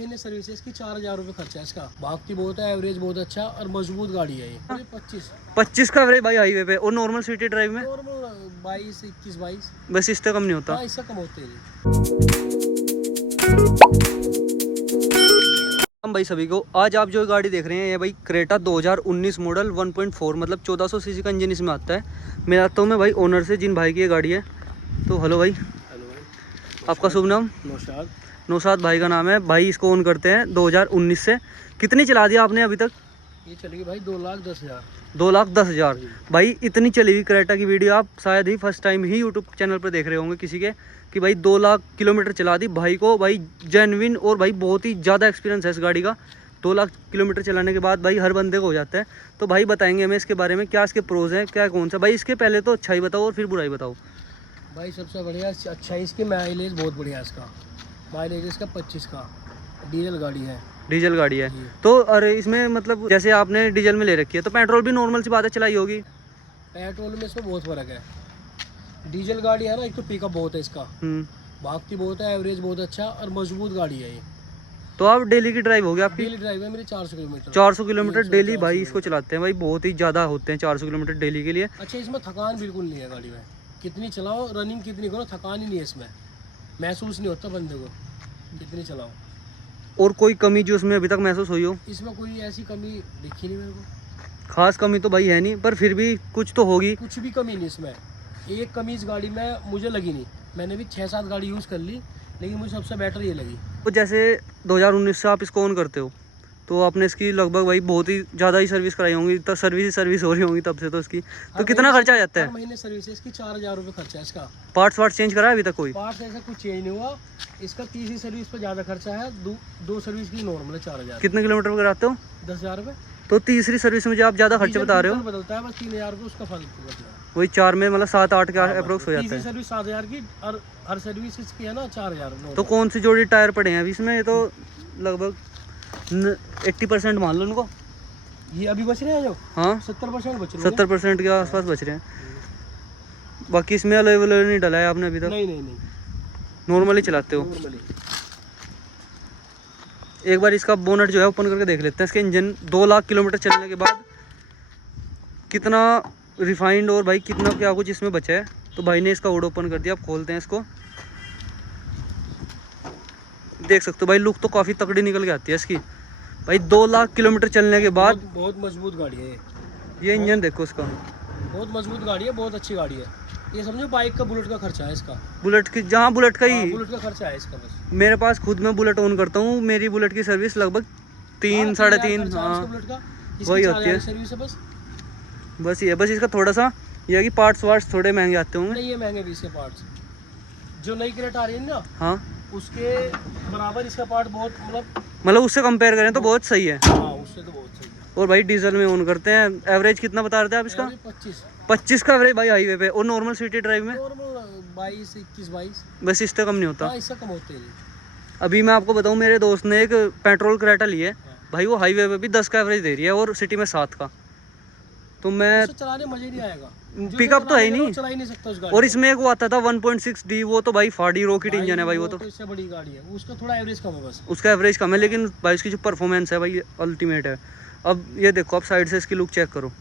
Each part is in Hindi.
महीने सर्विस है इसकी, 4000 रुपये खर्चा है इसका। भागती बहुत है, एवरेज बहुत अच्छा और मजबूत गाड़ी है ये। 25 का एवरेज भाई हाईवे पे, और नॉर्मल सिटी ड्राइव में नॉर्मल 22, 21, 22 बस, इससे कम नहीं होता। हाँ, इससे कम होते हैं। हम भाई सभी को, आज आप जो गाड़ी देख रहे हैं ये भाई क्रेटा 2019 मॉडल 1.4, मतलब 1400 सीसी का इंजन इसमें आता है। मैं आता हूँ मैं भाई ओनर से, जिन भाई की ये गाड़ी है। तो हेलो भाई। हेलो भाई। आपका शुभ नाम? नौशाद। नौशाद भाई का नाम है। भाई इसको ओन करते हैं 2019 से। कितनी चला दिया आपने अभी तक? ये चलेगी भाई 2,10,000। 2,10,000। भाई इतनी चली हुई क्रेटा की वीडियो आप शायद ही फर्स्ट टाइम ही यूट्यूब चैनल पर देख रहे होंगे किसी के, कि भाई 2 लाख किलोमीटर चला दी भाई को। भाई जेन्युइन और भाई बहुत ही ज़्यादा एक्सपीरियंस है इस गाड़ी का। 2 लाख किलोमीटर चलाने के बाद भाई हर बंदे को हो जाता है। तो भाई बताएंगे हमें इसके बारे में, क्या इसके प्रोज हैं, क्या कौन सा। भाई इसके पहले तो अच्छाई बताओ और फिर बुराई बताओ। भाई सबसे बढ़िया अच्छा है इसकी माइलेज बहुत बढ़िया है इसका। माइलेज इसका 25 का, डीजल गाड़ी है। डीजल गाड़ी है तो, अरे इसमें मतलब जैसे आपने डीजल में ले रखी है तो पेट्रोल भी नॉर्मल सी बात है चलाई होगी। पेट्रोल में इसमें बहुत फर्क है। डीजल गाड़ी है ना, एक तो पिकअप बहुत है इसका, भागती बहुत है, एवरेज बहुत अच्छा और मजबूत गाड़ी है ये। तो आप डेली की ड्राइव होगी आपकी? डेली ड्राइव है मेरी 400 किलोमीटर। 400 किलोमीटर डेली भाई इसको चलाते हैं। भाई बहुत ही ज़्यादा होते हैं 400 किलोमीटर डेली के लिए। अच्छा, इसमें थकान बिल्कुल नहीं है गाड़ी में। कितनी चलाओ, रनिंग कितनी करो, थकान ही नहीं है इसमें, महसूस नहीं होता बंदे को कितनी चलाओ। और कोई कमी जो उसमें अभी तक महसूस हुई हो? इसमें कोई ऐसी कमी दिखी नहीं मेरे को। खास कमी तो भाई है नहीं, पर फिर भी कुछ तो होगी। कुछ भी कमी नहीं इसमें, एक कमी इस गाड़ी में मुझे लगी नहीं। मैंने भी 6-7 गाड़ी यूज़ कर ली, लेकिन मुझे सबसे बेटर ये लगी। तो जैसे 2019 से आप इसको ऑन करते हो तो आपने इसकी लगभग भाई बहुत ही ज़्यादा ही सर्विस कराई होंगी, तो सर्विस हो रही होंगी तब से तो इसकी। तो कितना खर्चा आ जाता है? हर महीने सर्विस है इसकी, 4000 रुपये खर्चा है इसका। पार्ट्स वार्ट्स चेंज करा है अभी तक कोई? पार्ट्स ऐसा कुछ चेंज नहीं हुआ इसका। तीसरी सर्विस पर ज़्यादा खर्चा है, दो सर्विस की नॉर्मल है 4000। कितने किलोमीटर कराते हो? 10,000 रुपये। तो तीसरी सर्विस में जो आप ज़्यादा खर्चे बता रहे हो, बदलता है बस 3,000 रुपये उसका फर्क बदलता है। वही 4 में मतलब 7-8 का अप्रोक्स हो जाता तीसरी है। सर्विस 7,000 की और हर सर्विस इसकी है ना 4,000। तो कौन सी जोड़ी टायर पड़े हैं अभी इसमें? ये तो लगभग 80% मान लो उनको। ये अभी बच रहे हैं जो? हाँ 70% बच रहे हैं। 70% के आसपास बच रहे हैं। बाकी इसमें अलॉय नहीं डला है आपने अभी तक? नहीं। नॉर्मली चलाते हो? नॉर्मली। एक बार इसका बोनट जो है ओपन करके देख लेते हैं। इसके इंजन 2 लाख किलोमीटर चलने के बाद कितना रिफाइंड और भाई कितना क्या कुछ इसमें बचा है। तो भाई ने इसका हुड ओपन कर दिया। अब खोलते हैं इसको, देख सकते हो भाई लुक तो काफ़ी तगड़ी निकल के आती है इसकी। भाई 2 लाख किलोमीटर चलने के बाद बहुत मजबूत गाड़ी है ये इंजन देखो इसका, बहुत मजबूत गाड़ी है, बहुत अच्छी गाड़ी है। ये समझो बाइक का बुलेट का खर्चा है इसका। बुलेट की, जहाँ बुलेट का ही बुलेट का खर्चा है इसका बस। मेरे पास खुद में बुलेट ऑन करता हूँ, मेरी बुलेट की सर्विस लगभग 3-3.5 हाँ वही होती है सर्विस है बस। बस ये बस इसका थोड़ा सा ये है कि पार्ट्स वार्ट्स थोड़े महंगे आते होंगे। नहीं, ये महंगे भी इसके पार्ट्स। जो नई क्रेट आ रही है ना, हाँ उसके बराबर इसका पार्ट बहुत मतलब उससे कंपेयर करें तो बहुत सही है। हाँ, उससे तो बहुत सही है। और भाई डीजल में ऑन करते हैं। एवरेज कितना बता रहे थे आप इसका? 25 का एवरेज भाई हाईवे पे, और नॉर्मल सिटी ड्राइव में नॉर्मल 22, 21, 22 बस, इससे कम नहीं होता। हाँ, इससे कम होते हैं। अभी मैं आपको बताऊं, मेरे दोस्त ने एक पेट्रोल क्रेटा ली है भाई, वो हाईवे पे भी 10 का एवरेज दे रही है और सिटी में 7 का। तो मैं चलाने मजा ही नहीं आएगा, पिकअप तो है ही नहीं, चला ही नहीं सकता उस गाड़ी। और इसमें एक वो आता था 1.6D, वो तो भाई फाड़ी रॉकेट इंजन है भाई। वो तो इससे बड़ी गाड़ी है, उसका थोड़ा एवरेज कम है बस। उसका एवरेज कम है, लेकिन भाई उसकी जो परफॉर्मेंस है भाई अल्टीमेट है। अब ये देखो, आप साइड से इसकी लुक चेक करो।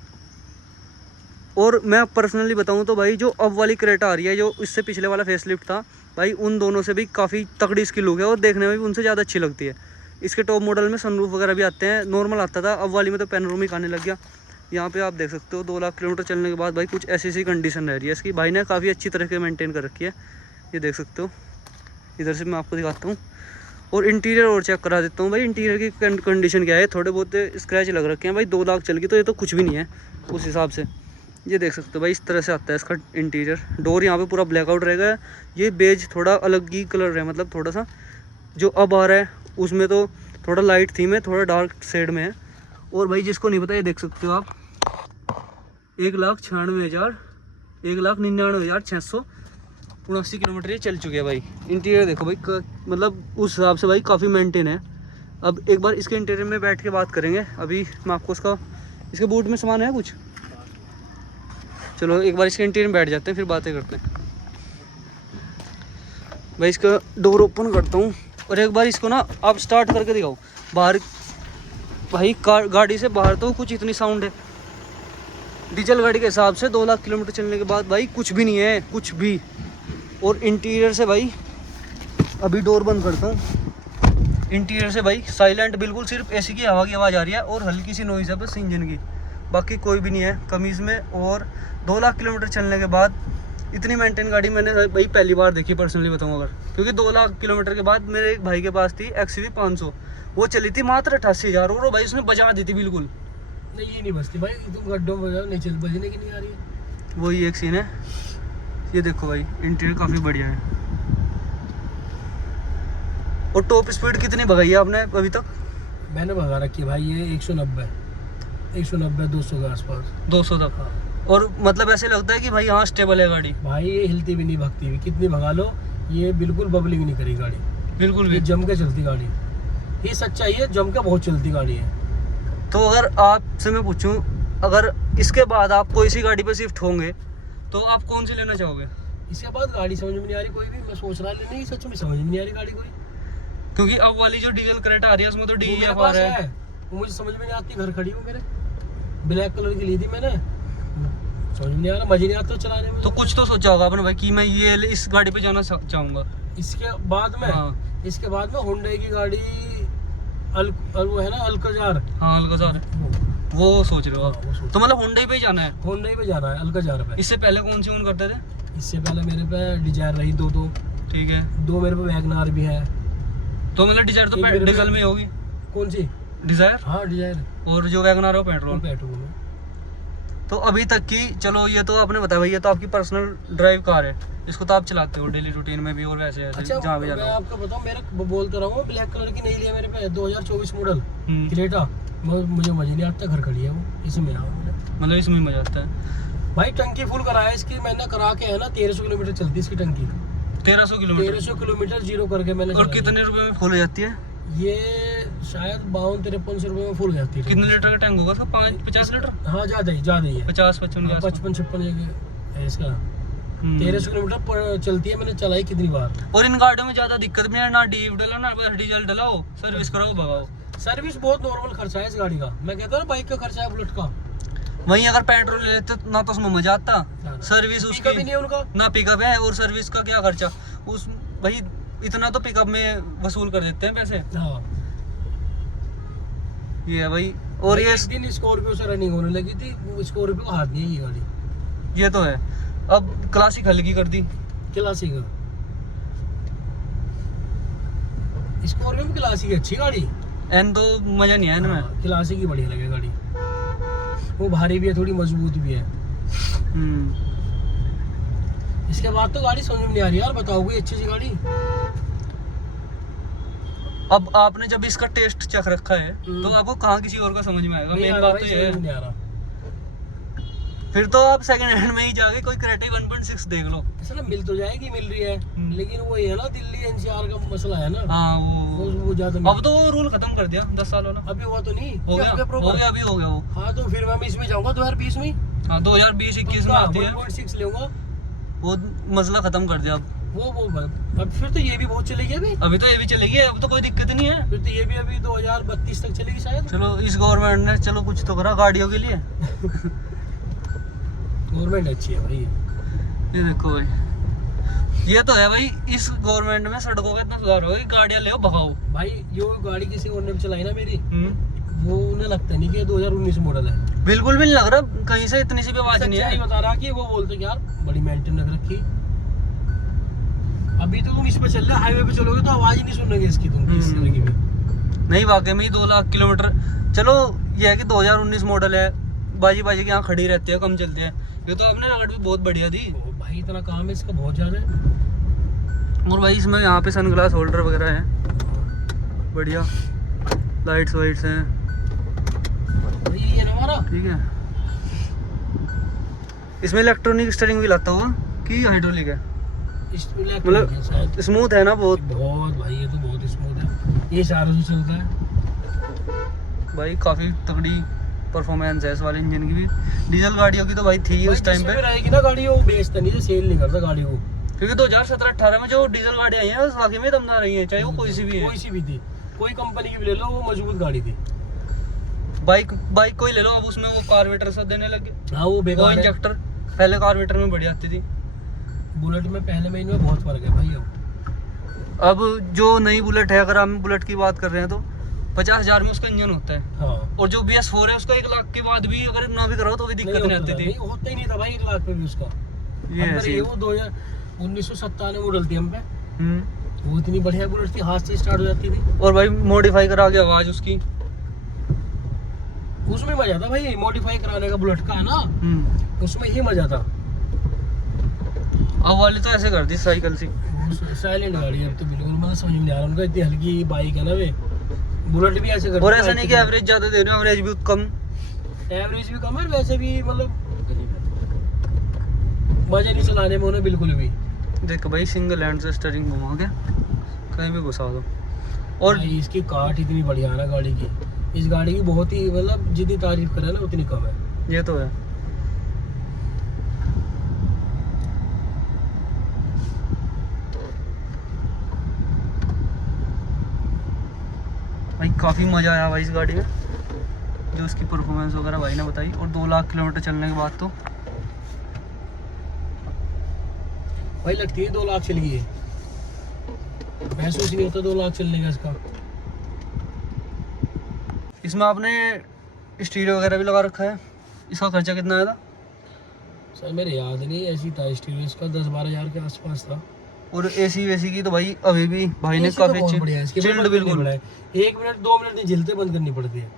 और मैं पर्सनली बताऊं तो भाई जो अब वाली क्रेटा आ रही है, जो इससे पिछले वाला फेसलिफ्ट था भाई, उन दोनों से भी काफ़ी तगड़ी इसकी लुक है और देखने में भी उनसे ज़्यादा अच्छी लगती है। इसके टॉप मॉडल में सनरूफ वगैरह भी आते हैं, नॉर्मल आता था, अब वाली में तो पैनोरामिक आने लग गया। यहाँ पे आप देख सकते हो 2 लाख किलोमीटर चलने के बाद भाई कुछ ऐसी कंडीशन रह रही है इसकी। भाई ने काफ़ी अच्छी तरह से मेंटेन कर रखी है, ये देख सकते हो। इधर से मैं आपको दिखाता हूँ और इंटीरियर और चेक करा देता हूँ भाई। इंटीरियर की कंडीशन क्या है, थोड़े बहुत स्क्रैच लग रखे हैं भाई। 2 लाख चल गई तो ये तो कुछ भी नहीं है उस हिसाब से। ये देख सकते हो भाई, इस तरह से आता है इसका इंटीरियर। डोर यहाँ पे पूरा ब्लैकआउट रहेगा। ये बेज थोड़ा अलग ही कलर है, मतलब थोड़ा सा जो अब आ रहा है उसमें तो थोड़ा लाइट थीम है, थोड़ा डार्क शेड में है। और भाई जिसको नहीं पता, ये देख सकते हो आप 1,96,000 1,99,679 किलोमीटर ये चल चुके हैं भाई। इंटीरियर देखो भाई, मतलब उस हिसाब से भाई काफ़ी मेंटेन है। अब एक बार इसके इंटीरियर में बैठ के बात करेंगे। अभी मैं आपको इसके बूट में सामान है कुछ, चलो एक बार इसके इंटीरियर में बैठ जाते हैं, फिर बातें करते हैं। भाई इसका डोर ओपन करता हूँ। और एक बार इसको ना आप स्टार्ट करके दिखाओ बाहर। भाई गाड़ी से बाहर तो कुछ इतनी साउंड है। डीजल गाड़ी के हिसाब से 2 लाख किलोमीटर चलने के बाद भाई कुछ भी नहीं है, कुछ भी। और इंटीरियर से भाई, अभी डोर बंद करता हूँ। इंटीरियर से भाई साइलेंट बिल्कुल, सिर्फ एसी की हवा की आवाज़ आ रही है और हल्की सी नॉइज़ है बस इंजन की, बाकी कोई भी नहीं है कमी इसमें। और 2 लाख किलोमीटर चलने के बाद इतनी मेंटेन गाड़ी मैंने भाई पहली बार देखी, पर्सनली बताऊँ अगर। क्योंकि 2 लाख किलोमीटर के बाद मेरे एक भाई के पास थी XUV 500, वो चली थी मात्र 88,000 और भाई उसने बजा दी थी बिल्कुल। नहीं ये नहीं बजती भाई, तुम गड्ढों में बजाओ, नहीं चल बजने की नहीं आ रही है। वही एक सीन है। ये देखो भाई इंटीरियर काफ़ी बढ़िया है। और टॉप स्पीड कितनी भगाई है आपने अभी तक? मैंने भगा रखी है भाई ये 190 200 के आसपास। 200 तक? हाँ। और मतलब ऐसे लगता है कि भाई हाँ स्टेबल है गाड़ी। भाई ये हिलती भी नहीं, भगती भी, कितनी भगा लो ये बिल्कुल बबलिंग नहीं करी गाड़ी, बिल्कुल ये भी। जम के चलती गाड़ी। ये सच्चाई है, जम के बहुत चलती गाड़ी है। तो अगर आपसे मैं पूछूं, अगर इसके बाद आप कोई सी गाड़ी पे शिफ्ट होंगे तो आप कौन सी लेना चाहोगे? इसके बाद गाड़ी समझ में नहीं आ रही कोई भी, मैं सोच रहा लेने की, सच में समझ में नहीं आ रही गाड़ी कोई। क्योंकि अब वाली जो डीजल क्रेटा आ रही है उसमें तो वो मेरे DEF आ पास रहा है। वो मुझे समझ में नहीं आती, घर खड़ी हूँ मेरे, ब्लैक कलर की ली थी मैंने, समझ में नहीं आ रहा, मजे नहीं आता चलाने में। तो कुछ तो सोचा होगा आपने भाई कि मैं ये इस गाड़ी पे जाना चाहूँगा। इसके बाद में हाँ। इसके बाद में होंडा की गाड़ी वो है ना अल्काजार, हाँ अल्काजार, वो सोच रहे हो आप? वो सोच, तो मतलब होंडा ही पे ही जाना है? होंडा पे जाना है, अल्काजार पे। इससे पहले कौन सी ओन करते थे? इससे पहले मेरे पे डिजायर रही दो, ठीक है। मेरे पे वैगनार भी है। तो मतलब डिजायर तो एक मेरे डीजल पे- में होगी। कौन सी? डिजायर हाँ डिजायर, और जो वैगनार है वो पेट्रोल। पेट्रोल में। तो अभी तक की, चलो ये तो आपने बताया भाई ये तो आपकी पर्सनल ड्राइव कार है, इसको तो आप चलाते हो डेली रूटीन में भी और वैसे ऐसे अच्छा जहाँ भी मैं जाते हो। आपको बताऊं, मेरे बोलता रहा हूँ, ब्लैक कलर की नहीं लिया मेरे पे, 2024 मॉडल हम्म। क्रेटा, मुझे मजे नहीं आता, घर खड़ी है वो, इसमें आओ मुझे। मतलब इसमें मजा आता है भाई टंकी फुल कराया इसकी मैंने, करा के है ना 1300 किलोमीटर चलती है इसकी टंकी। 1300 किलोमीटर? 1300 किलोमीटर जीरो करके मैंने और चलाई। कितने रुपए में फुल हो जाती है? ये शायद 52-53 रुपए में फुल जाती है। कितने लीटर का टैंक होगा इसका? 50 लीटर? हाँ ज्यादा ही है, 50-55 के आसपास। 55-56 है इसका। हम्म। 1300 किलोमीटर पर चलती है, मैंने चलाई कितनी बार। और इन गाड़ियों में ज्यादा दिक्कत भी है ना, डीव डला ना बस डीजल डलाओ, सर्विस कराओ, भगाओ। सर्विस बहुत नॉर्मल खर्चा है इस गाड़ी का, मैं कहता हूँ बाइक का खर्चा है बुलेट का। वहीं अगर पेट्रोल ले लेते ना तो उसमें मजा आता, सर्विस पिकअप उसकी भी नहीं है उनका। ना पिकअप है, और सर्विस का क्या खर्चा उस भाई, इतना तो पिकअप में वसूल कर देते हैं पैसे। हाँ ये है भाई। और ये एक दिन स्कॉर्पियो से रनिंग होने लगी थी, वो स्कॉर्पियो का हाथ नहीं है ये गाड़ी। ये तो है। अब क्लासिक हल्की कर दी। क्लासिक स्कॉर्पियो में, क्लासिक अच्छी गाड़ी। एन तो मजा नहीं है इनमें। हाँ, क्लासिक ही बढ़िया लगे गाड़ी, वो भारी भी है, थोड़ी मजबूत भी है। इसके बाद तो गाड़ी समझ में नहीं आ रही यार, बताओ कोई अच्छी सी गाड़ी। अब आपने जब इसका टेस्ट चख रखा है तो आपको कहाँ किसी और का समझ में आएगा? मेन बात तो ये है। नहीं आ रहा। फिर तो आप सेकंड हैंड में ही जाके कोई क्रेटा 1.6 देख लो। असल मिल तो जाएगी, मिल रही है, लेकिन वो ये है ना दिल्ली NCR का मसला है ना। हाँ वो ज्यादा अब तो वो रूल खत्म कर दिया 10 सालों ने। अभी हुआ तो नहीं हो गया, अभी हो गया वो। हाँ तो फिर मैं इसमें जाऊंगा 2020 में। हाँ 2020-21 में आती है 1.6 लूंगा, वो मसला खत्म कर दिया अब। अब फिर तो ये भी बहुत चलेगी अभी तो ये भी चलेगी, अब तो कोई दिक्कत नहीं है। फिर तो ये भी अभी 2032 तक चलेगी शायद। चलो इस गवर्नमेंट ने चलो कुछ तो करा गाड़ियों के लिए। गवर्नमेंट अच्छी है भाई। ये देखो भाई, ये तो है भाई, इस गवर्नमेंट में सड़कों का इतना सुधार होगा कि गाड़ियां ले भगाओ। भाई जो गाड़ी किसी और ने चलाई ना मेरी, वो उन्हें लगता नहीं कि 2019 मॉडल है। बिल्कुल भी नहीं लग रहा, कहीं से इतनी सी भी आवाज नहीं है। बता रहा कि वो बोलते कि यार बड़ी मेंटेन रख रखी। अभी तो तुम इस पे चल रहे हाईवे पे चलोगे तो आवाज ही नहीं सुनोगे इसकी तुम किस तरह की भी। नहीं वाकई में 2 लाख किलोमीटर, चलो ये है कि 2019 मॉडल है, बाजी बाजी की यहाँ खड़ी रहती है, कम चलती है। ये तो आपने रगड़ भी बहुत बढ़िया थी। ओ भाई इतना काम है इसका बहुत ज्यादा। और भाई इसमें यहाँ पे सनग्लास होल्डर वगैरह है, बढ़िया लाइट्स वाइट्स हैं, भाई ये ना हमारा ठीक है। इसमें इलेक्ट्रॉनिक स्टीयरिंग व्हील आता होगा कि हाइड्रोलिक है? मतलब स्मूथ है ना बहुत भाई, ये तो बहुत स्मूथ है, ये चारों से चलता है भाई, काफी तगड़ी परफॉर्मेंस है इस वाले इंजन की भी। डीजल गाड़ियों की तो भाई थी उस टाइम पे रहेगी ना गाड़ी, वो बेचता नहीं, सेल नहीं करता गाड़ी को। क्योंकि 2017-18 में जो डीजल गाड़ी आई है वाकई में दमदार रही है, चाहे वो कोई सी भी है। कोई सी भी थी, कोई कंपनी की भी ले लो, वो मजबूत गाड़ी थी। बाइक कोई ले लो, अब उसमें वो कार्बोरेटर सब देने लगे। हाँ वो वो बेकार है। इंजेक्टर पहले कार्बोरेटर में बढ़िया आती थी। बुलेट में पहले में इनमें बहुत फर्क है भाई। अब जो नई बुलेट है, अगर हम बुलेट की बात कर रहे हैं तो 50,000 में उसका इंजन होता है। हाँ। और जो BS4 है उसका 1 लाख के बाद भी अगर ना भी कराओ तो भी दिक्कत नहीं आती थी। होता ही नहीं था भाई 1 लाख पे भी उसका। ये ऐसे वो 1997 मॉडल थी हम पे। हम्म। वो इतनी बढ़िया बुलेट थी, हाथ से स्टार्ट हो जाती थी। और भाई मॉडिफाई करा के आवाज उसकी, उसमें मजा था भाई, मॉडिफाई कराने का बुलेट का है ना, उसमें ही मजा था। अब वाली तो ऐसे कर दी साइकिल सी। साइलेंट गाड़ी है अब तो बिल्कुल, मतलब समझ में नहीं आ रहा उनका, इतनी हल्की बाइक है ना वे। बुलेट भी ऐसे करती और है, ऐसा नहीं कि एवरेज ज्यादा दे रहे हो, एवरेज भी कम, एवरेज भी कम है, वैसे भी मतलब मजा नहीं चलाने में उन्हें बिल्कुल भी। देख भाई सिंगल हैंड से स्टीयरिंग घुमा के कहीं भी घुसा दो। और भाई इसकी काट इतनी बढ़िया है ना गाड़ी की, इस गाड़ी की बहुत ही मतलब जितनी तारीफ करे ना उतनी कम है। ये तो है भाई, काफ़ी मज़ा आया भाई इस गाड़ी में, जो उसकी परफॉर्मेंस वगैरह भाई ने बताई। और 2 लाख किलोमीटर चलने के बाद तो भाई लगती है 2 लाख चल गई है, महसूस नहीं होता 2 लाख चलने का इसका। इसमें आपने स्टीरियो वगैरह भी लगा रखा है, इसका खर्चा कितना आया था? सर मेरे याद नहीं, ऐसी था स्टीरियो इसका 10-12 हज़ार के आसपास था। और एसी वेसी की तो भाई अभी भी भाई ने AC तो काफ़ी बहुत बढ़िया है इसकी, चिल्ड बंद करनी बिल्कुल। पड़ा है। 1 मिनट 2 मिनट नहीं झिलते बंद करनी पड़ती है।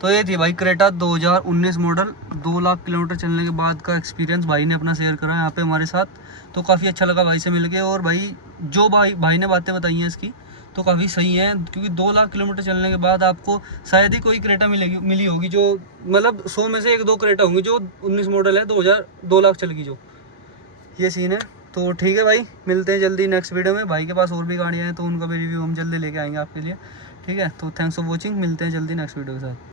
तो ये थी भाई क्रेटा 2019 मॉडल, 2 लाख किलोमीटर चलने के बाद का एक्सपीरियंस भाई ने अपना शेयर करा यहाँ पे हमारे साथ। तो काफ़ी अच्छा लगा भाई से मिलके। और भाई जो भाई ने बातें बताई हैं इसकी तो काफ़ी सही है, क्योंकि 2 लाख किलोमीटर चलने के बाद आपको शायद ही कोई क्रेटा मिली होगी जो, मतलब 100 में से 1-2 क्रेटा होंगी जो 19 मॉडल है 2 लाख चल गई जो। ये सीन है। तो ठीक है भाई, मिलते हैं जल्दी नेक्स्ट वीडियो में। भाई के पास और भी गाड़ियाँ हैं तो उनका भी रिव्यू हम जल्दी लेके आएंगे आपके लिए। ठीक है, तो थैंक्स फॉर वॉचिंग, मिलते हैं जल्दी नेक्स्ट वीडियो के साथ।